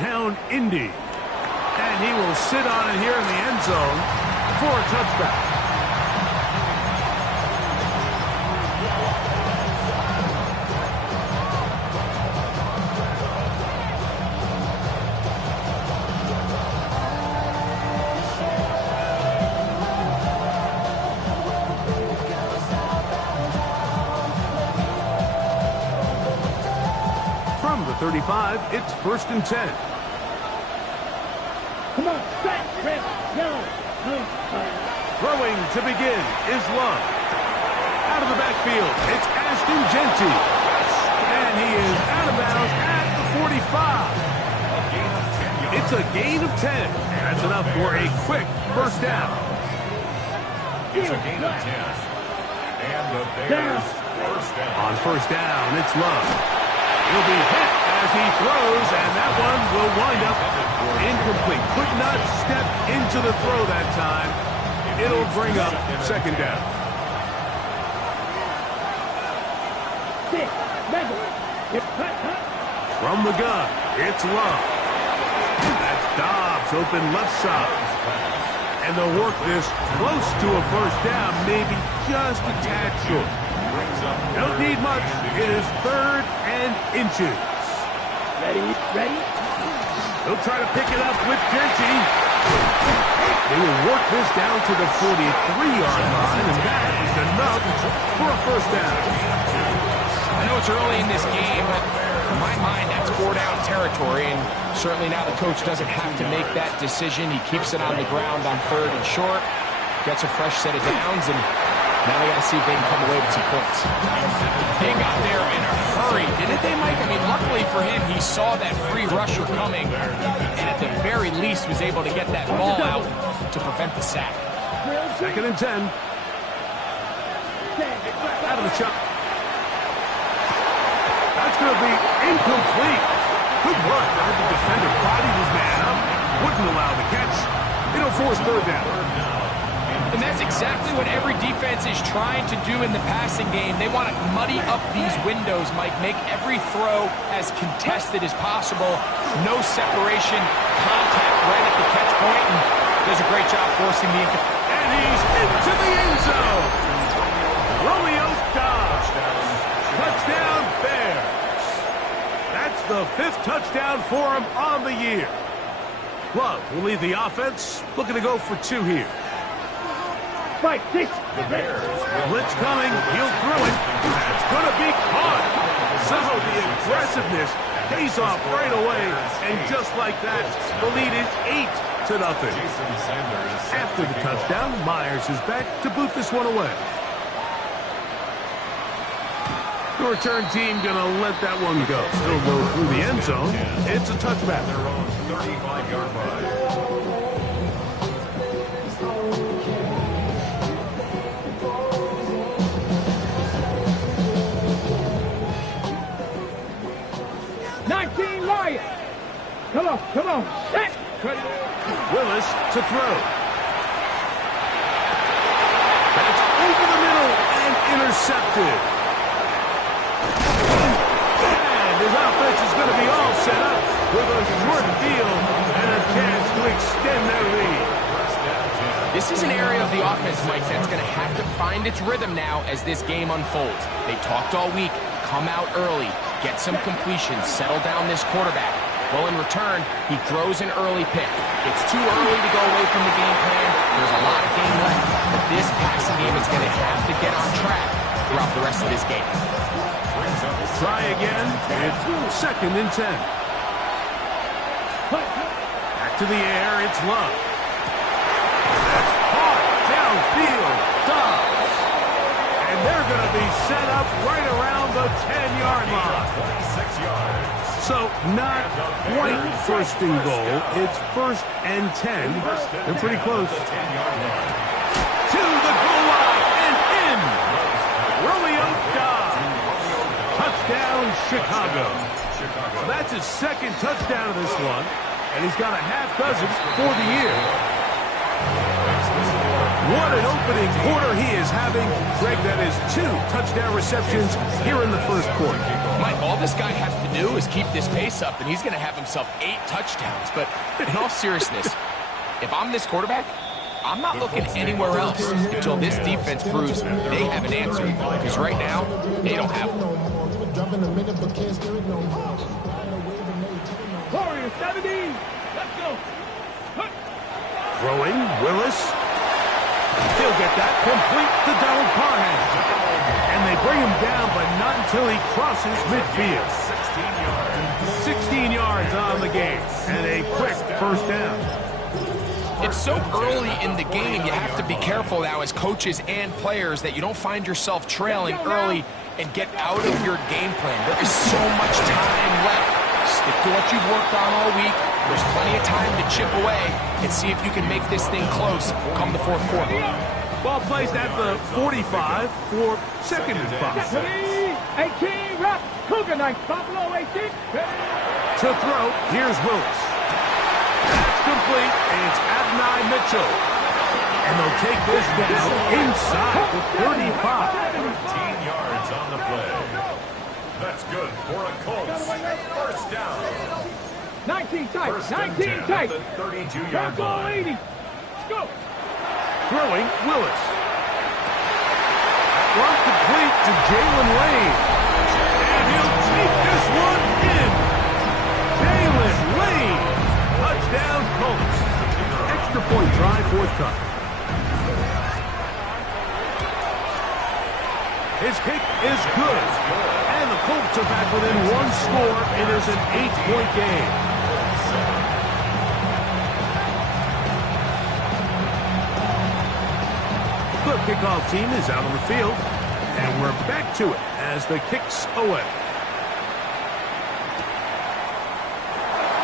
hometown Indy. And he will sit on it here in the end zone for a touchback. From the 35, it's 1st and 10. Come on, back, red, yellow, blue, Throwing to begin is Love. Out of the backfield, it's Ashton Genty. And he is out of bounds at the 45. It's a gain of 10. That's enough for a quick first down. It's a gain of 10. And the Bears first down. On first down, it's Love. He'll be hit as he throws, and that one will wind up incomplete. Could not step into the throw that time. It'll bring up second down. From the gun, it's Love. That's Dobbs, open left side. And they'll work this close to a first down, maybe just a tad short. Don't need much. It is 3rd and inches. ready, ready. He'll try to pick it up with Genty. They will work this down to the 43-yard line, and that is enough for a first down. I know it's early in this game, but in my mind, that's 4-down territory, and certainly now the coach doesn't have to make that decision. He keeps it on the ground on 3rd and short, gets a fresh set of downs, and now they got to see if they can come away with some points. They got there in a hurry, didn't they, Mike? I mean, luckily for him, he saw that free rusher coming, and at the very least was able to get that ball out to prevent the sack. 2nd and 10. Out of the shot. That's going to be incomplete. Good work. The defender bodied his man up, wouldn't allow the catch. It'll force 3rd down. And that's exactly what every defense is trying to do in the passing game. They want to muddy up these windows, Mike, make every throw as contested as possible. No separation, contact right at the catch point, and does a great job forcing the incomplete. And he's into the end zone. Romeo Dobbs. Touchdown, Bears. That's the 5th touchdown for him on the year. Love will lead the offense, looking to go for 2 here. Right, 6. Blitz coming, he'll throw it. That's going to be caught. So the aggressiveness pays off right away, and just like that, the lead is 8-0. After the touchdown, Myers is back to boot this one away. The return team going to let that one go. Still go through the end zone. It's a touchback. Their own 35-yard line. 19 Lions. Come on, come on. Set. Willis to throw. That's over the middle and intercepted. And his offense is going to be all set up with a short field and a chance to extend their lead. This is an area of the offense, Mike, that's going to have to find its rhythm now as this game unfolds. They talked all week, come out early, get some completions, settle down this quarterback. Well, in return, he throws an early pick. It's too early to go away from the game plan. There's a lot of game left, but this passing game is going to have to get on track throughout the rest of this game. Try again. It's 2nd and 10. Back to the air, it's Love. That's caught downfield. Dobbs. And they're going to be set up right around the 10-yard line. 26 yards. So not quite 1st and goal. It's 1st and 10. They're pretty close. To the goal line and in. Romeo Dobbs. Touchdown, Chicago. So that's his 2nd touchdown of this one. And he's got a half dozen for the year. What an opening quarter he is having. Greg, that is 2 touchdown receptions here in the first quarter. Mike, all this guy has to do is keep this pace up, and he's going to have himself 8 touchdowns. But in all seriousness, if I'm this quarterback, I'm not looking anywhere else until this defense proves they have an answer. Because right now, they don't have one. Warriors 17. Let's go. Throwing, Willis. He'll get that complete to Donald Parham. And they bring him down, but not until he crosses midfield. 16 yards on the game, and a quick first down. It's so early in the game, you have to be careful now as coaches and players that you don't find yourself trailing early and get out of your game plan. There is so much time left. Stick to what you've worked on all week. There's plenty of time to chip away and see if you can make this thing close come the fourth quarter. Ball placed at the 45 for 2nd and 5. 18, rock, Cougar Knight, Buffalo 18. To throw, here's Willis. That's complete, and it's Adonai Mitchell. And they'll take this down inside the 35. 13 yards on the play. That's good for a Colts. First down. 19 tight, First and 19 10 tight. at the 32-yard Bronco line. 80. Go. Throwing, Willis. Run complete to Jalen Lane. And he'll take this one in. Jalen Lane. Touchdown, Colts. Extra point try, 4th time. His kick is good. And the Colts are back within 1 score. It is an 8-point game. The kickoff team is out on the field. And we're back to it as the kick's away.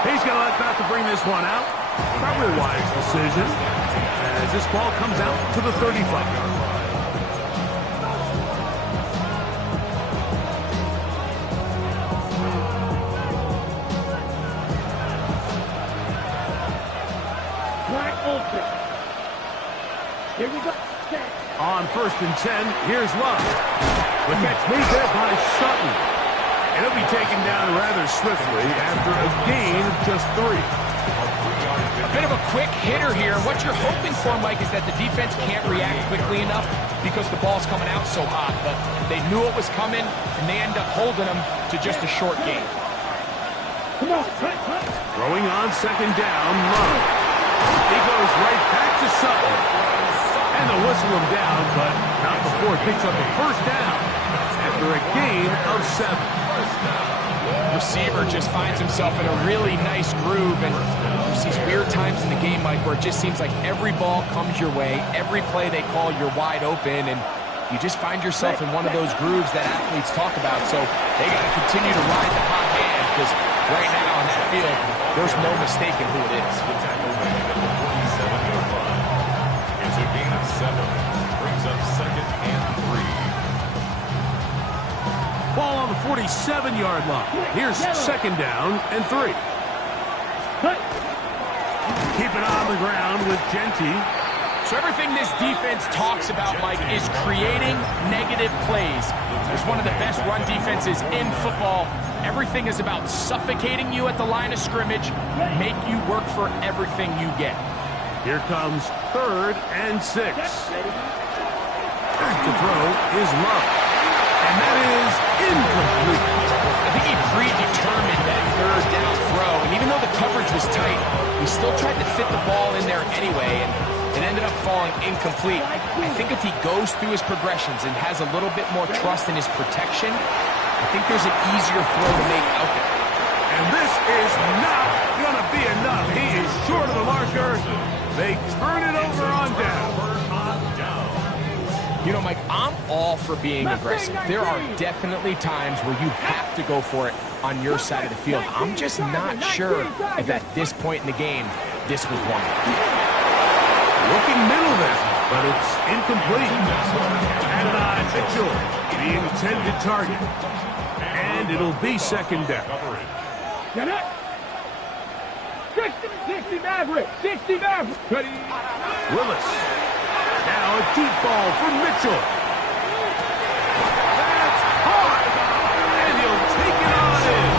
He's about to bring this one out. Probably a wise decision as this ball comes out to the 35-yard line. Here we go. On 1st and 10, here's Love. The catch made there by Sutton. And he'll be taken down rather swiftly after a gain of just 3. A bit of a quick hitter here. What you're hoping for, Mike, is that the defense can't react quickly enough because the ball's coming out so hot. But they knew it was coming, and they end up holding them to just a short gain. Come on. Throwing on 2nd down, Love. He goes right back to Sutton. And they'll whistle him down, but not before it picks up a first down after a gain of 7. Receiver just finds himself in a really nice groove, and there's these weird times in the game, Mike, where it just seems like every ball comes your way, every play they call, you're wide open, and you just find yourself in one of those grooves that athletes talk about. So they got to continue to ride the hot hand, because right now on that field, there's no mistaking who it is. It's a gain of 7. Brings up 2nd and 3. Ball on the 47-yard line. Here's 2nd down and 3. Keep it on the ground with Genty. So everything this defense talks about, Mike, is creating negative plays. It's one of the best run defenses in football. Everything is about suffocating you at the line of scrimmage, make you work for everything you get. Here comes 3rd and 6. Back to throw is Love. And that is incomplete. I think he predetermined that 3rd down throw, and even though the coverage was tight, he still tried to fit the ball in there anyway, and it ended up falling incomplete. I think if he goes through his progressions and has a little bit more trust in his protection, I think there's an easier throw to make out there. And this is not going to be enough. He is short of the marker. They turn it over on down. You know, Mike, I'm all for being aggressive. There are definitely times where you have to go for it on your side of the field. I'm just not sure if at this point in the game, this was one. Looking middle there, but it's incomplete. Adonai Mitchell, the intended target. And it'll be 2nd down. Get it. 60 Maverick. 60 Maverick. Willis. Now a deep ball for Mitchell. That's hard. And he'll take it on in.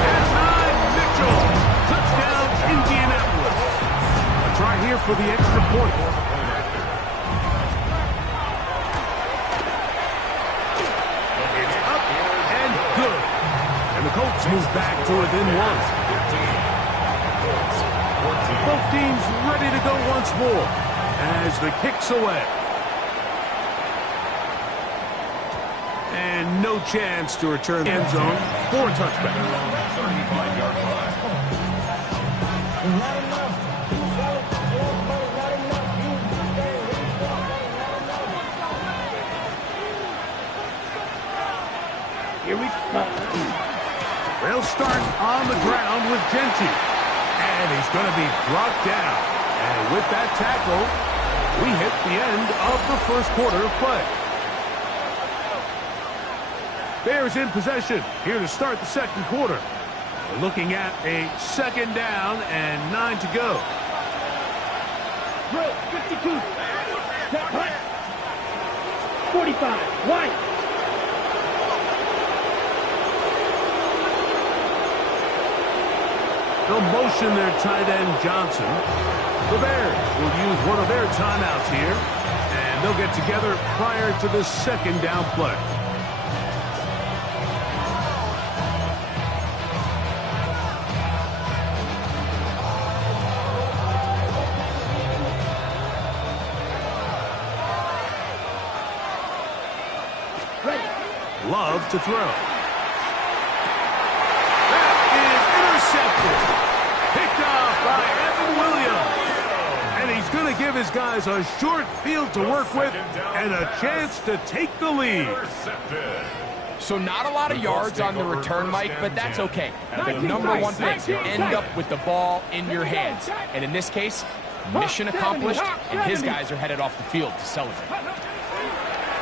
That's high, Mitchell. Touchdown, Indianapolis. A try here for the extra point. It's up and good. And the Colts move back to within one. Both teams ready to go once more as the kick's away. And no chance to return the end zone for a touchback. 35-yard line. Here we go. They'll start on the ground with Genty. And he's going to be brought down. And with that tackle, we hit the end of the first quarter of play. Bears in possession here to start the second quarter. We're looking at a second down and 9 to go. Drill, 52. Set, hut. 45. White. They'll motion their tight end Johnson. The Bears will use one of their timeouts here, and they'll get together prior to the second down play. Love to throw. That is intercepted. Picked off by Evan Williams. And he's going to give his guys a short field to work with and a chance to take the lead. So not a lot of yards on the return, Mike, but that's okay. The number one thing, end up with the ball in your hands. And in this case, mission accomplished, and his guys are headed off the field to celebrate.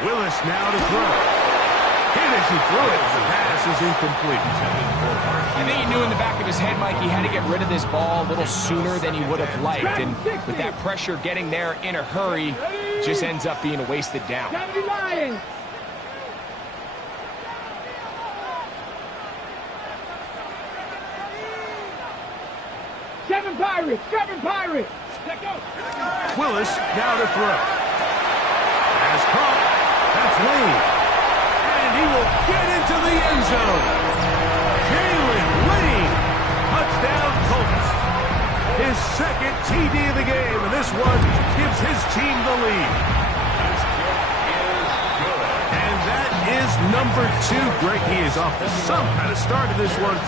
Willis now to throw. Hit as he threw it. The pass is incomplete. I think he knew in the back of his head, Mike, he had to get rid of this ball a little sooner than he would have liked. And with that pressure getting there in a hurry, it just ends up being a wasted down. Seven Pirates! Seven Pirates! Let go! Willis now to throw. Pass caught. That's Lane. And he will get into the end zone. Jalen Lane. Touchdown Colts. His second TD of the game, and this one gives his team the lead. And that is number 2. Greg, he is off to some kind of start in this one.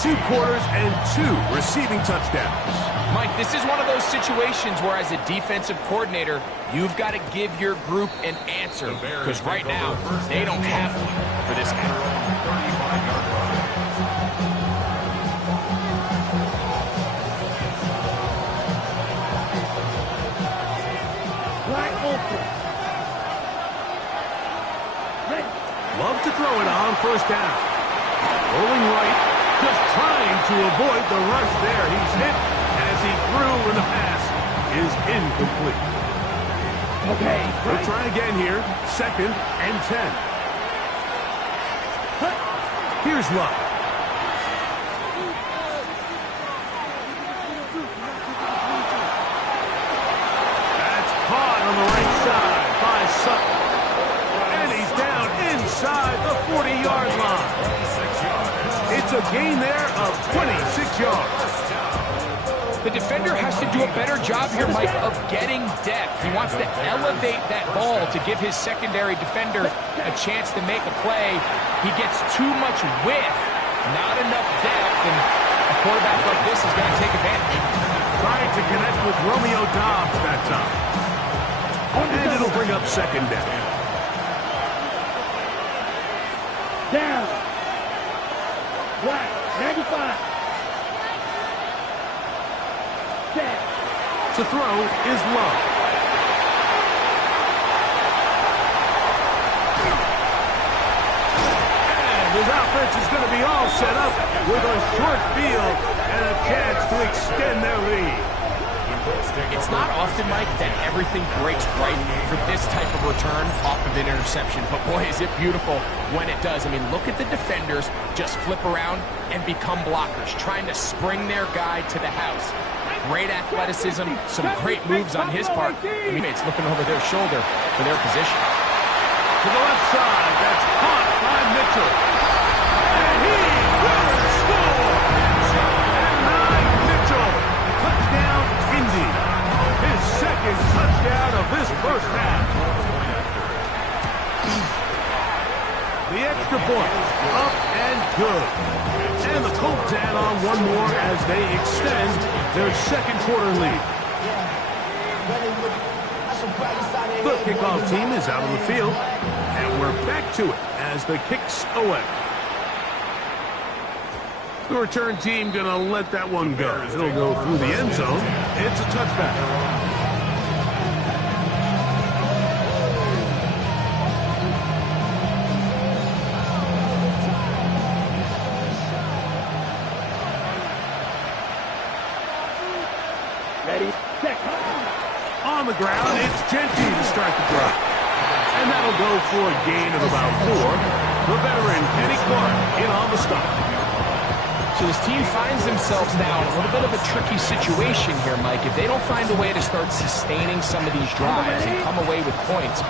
2 quarters and 2 receiving touchdowns. Mike, this is one of those situations where as a defensive coordinator, you've got to give your group an answer, because right now, they don't have one for this guy. Love to throw it on first down. Rolling right, just trying to avoid the rush there. He's hit as he threw, and the pass is incomplete. Okay. We'll try again here. Second and 10. Here's Love. That's caught on the right side by Sutton. And he's down inside the 40-yard line. It's a gain there of 26 yards. The defender has to do a better job here, Mike, of getting depth. He wants to elevate that ball to give his secondary defender a chance to make a play. He gets too much width, not enough depth, and a quarterback like this is going to take advantage. Trying to connect with Romeo Dobbs that time. And it'll bring up second down. Down. Right. 95. To throw is Love. And his offense is going to be all set up with a short field and a chance to extend their lead. It's not often, Mike, that everything breaks right for this type of return off of an interception. But boy, is it beautiful when it does. I mean, look at the defenders just flip around and become blockers, trying to spring their guy to the house. Great athleticism, some great moves on his part. Teammates looking over their shoulder for their position. To the left side, that's caught by Mitchell. And he will score! And Mitchell, touchdown Indy. His second touchdown of this first half. The extra point, up and good. And the Colts add on one more as they extend their second quarter lead. The kickoff team is out on the field, and we're back to it as the kick's away. The return team going to let that one go. It'll go through the end zone. It's a touchback. On the ground, it's Genty to start the drive. And that'll go for a gain of about 4. The veteran, Kenny Clark, in on the stop. So this team finds themselves now in a little bit of a tricky situation here, Mike. If they don't find a way to start sustaining some of these drives and come away with points,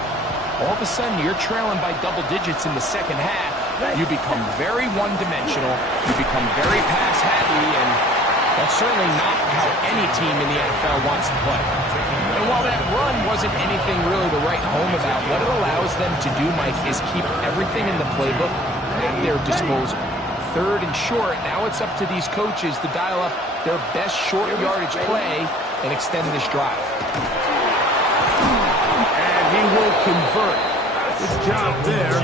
all of a sudden you're trailing by double digits in the second half. You become very one-dimensional. You become very pass-happy, and that's certainly not how any team in the NFL wants to play. And while that run wasn't anything really to write home about, what it allows them to do, Mike, is keep everything in the playbook at their disposal. Third and short, now it's up to these coaches to dial up their best short yardage play and extend this drive. And he will convert. Good job there.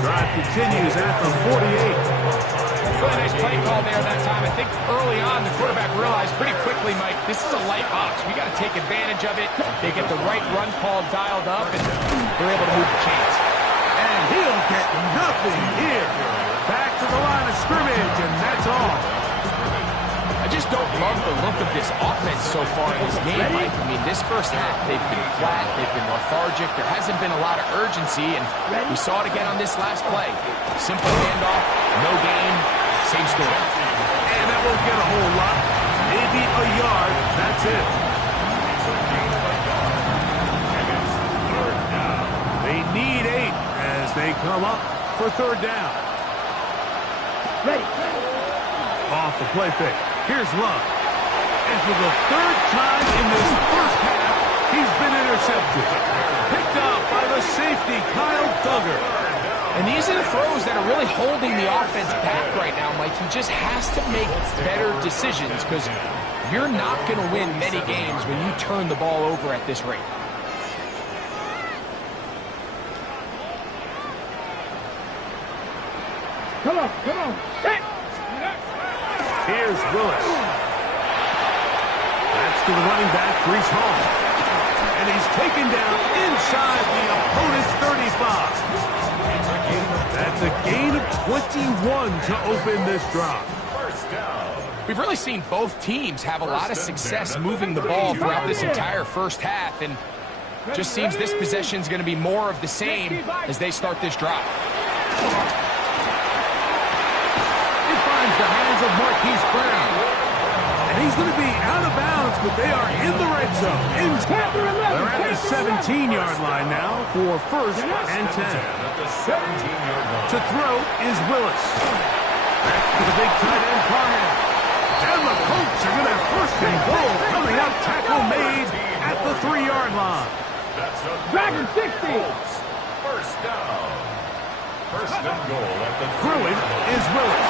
Drive continues at the 48. Really nice play call there that time. I think early on the quarterback realized pretty quickly, Mike, this is a light box. We got to take advantage of it. They get the right run call dialed up, and they're able to move the chains. And he'll get nothing here. Back to the line of scrimmage, and that's all. I just don't love the look of this offense so far in this game, Mike. I mean, this first half, they've been flat, they've been lethargic. There hasn't been a lot of urgency, and we saw it again on this last play. Simple handoff, no gain, same story. And that won't get a whole lot. Maybe a yard, that's it. They need 8 as they come up for third down. Off the play fake. Here's Love. And for the third time in this first half, he's been intercepted. Picked up by the safety, Kyle Duggar. And these are the throws that are really holding the offense back right now, Mike. He just has to make better decisions because you're not going to win many games when you turn the ball over at this rate. Come on, come on. Here's Willis. That's to the running back, Breece Hall. And he's taken down inside the opponent's 35. That's a gain of 21 to open this drive. We've really seen both teams have a lot of success moving the ball throughout this entire first half, and just seems this possession is going to be more of the same as they start this drive. The hands of Marquise Brown. And he's going to be out of bounds, but they are in the red zone. They're at the 17-yard line now for first and 10. To throw is Willis. Back to the big tight end, Parham. And the Colts are going to have first and goal coming up. Tackle made at the 3-yard line. Dragon 60. First down. First and goal at the Throwing is Willis.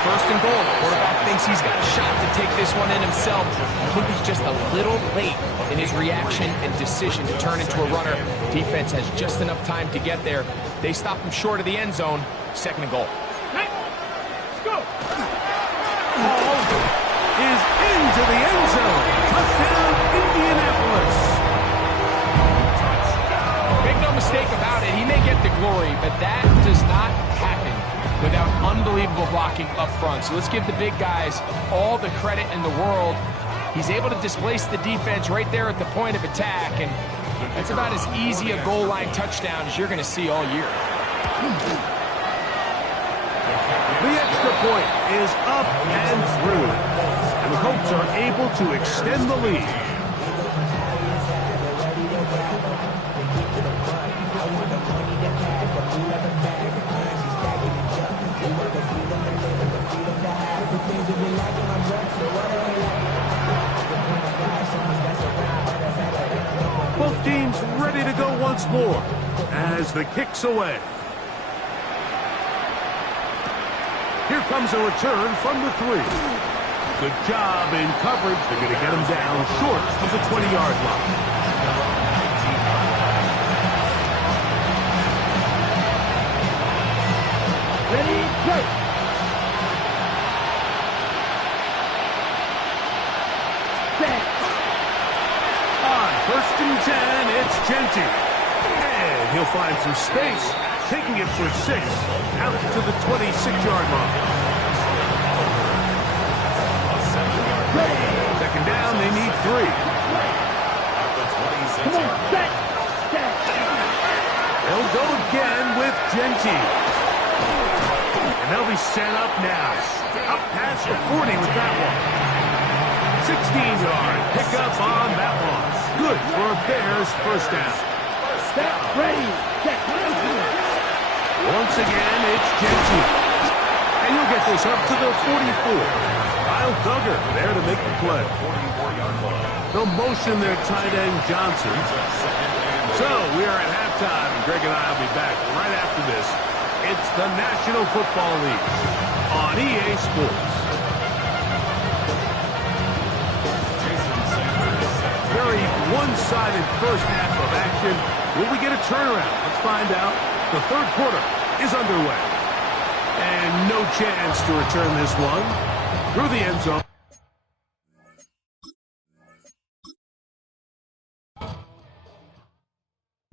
First and goal. The quarterback thinks he's got a shot to take this one in himself. I think he's just a little late in his reaction and decision to turn into a runner. Defense has just enough time to get there. They stop him short of the end zone. Second and goal. Let's go. Ball is into the end zone. Touchdown, Indianapolis. Make no mistake about it, he may get the glory, but that does not happen without unbelievable blocking up front. So let's give the big guys all the credit in the world. He's able to displace the defense right there at the point of attack, and that's about as easy a goal line touchdown as you're going to see all year. The extra point is up and through, and the Colts are able to extend the lead. Both teams ready to go once more as the kick's away. Here comes a return from the 3. Good job in coverage. They're going to get him down short of the 20-yard line. Ready, go. Set. On 1st and 10, it's Genty. And he'll find some space, taking it for 6, out to the 26-yard line. Second down, they need 3. Come on, set. Set. They'll go again with Genty. And they'll be set up now. Up past the 40 with that one. 16-yard pickup on that one. Good for a Bears first down. Set. Ready. Set. Once again, it's Genty. And he'll get this up to the 44. Kyle Duggar there to make the play. They'll motion their tight end Johnson. So we are at halftime. Greg and I will be back right after this. It's the National Football League on EA Sports. Very one-sided first half of action. Will we get a turnaround? Let's find out. The third quarter is underway. And no chance to return this one through the end zone.